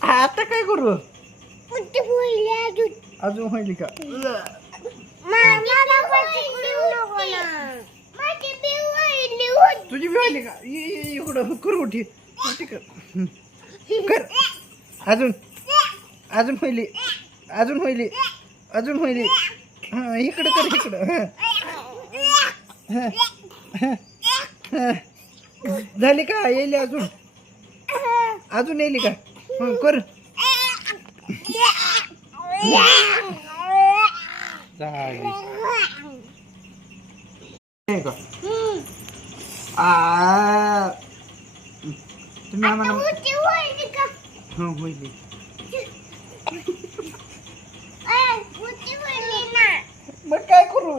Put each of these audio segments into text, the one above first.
आता काय करू अजून व्हायली का तुझी बी व्हायली का इकडं कर उठी कर अजून अजून व्हायली अजून व्हायली अजून व्हायली हा इकडं कर इकडं झाली का येईल अजून अजून येईल का कर तुम्ही आम्हाला होईल मग काय करू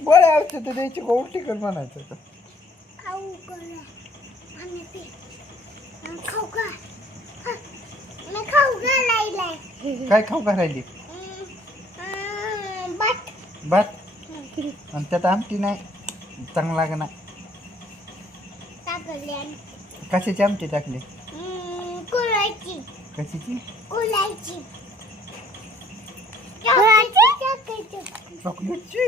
बरं औषध द्यायची का उलटी कर म्हणायचं का काय खाऊ घालायली भात आणि त्यात आमटी नाही चांगलं लाग ना कशाची आमटी टाकली कशाची चॉकलेटची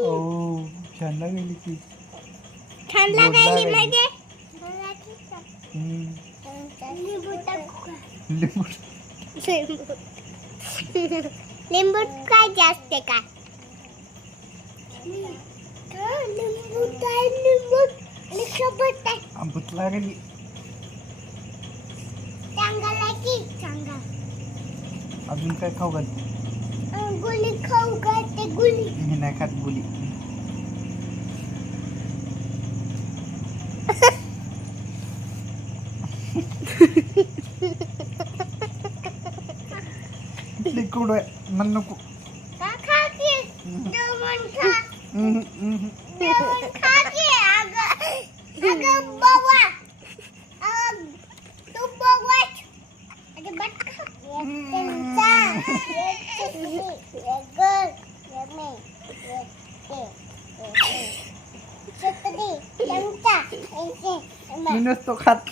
ओ छान लागली की छान लागली म्हणजे लिंबू काय जास्त का आंबट लागली अजून काय खाऊ घाल गुली खाऊ घालते गुली मी नाही खात गुली लिक्विड आहे मला नको मी नसतो खात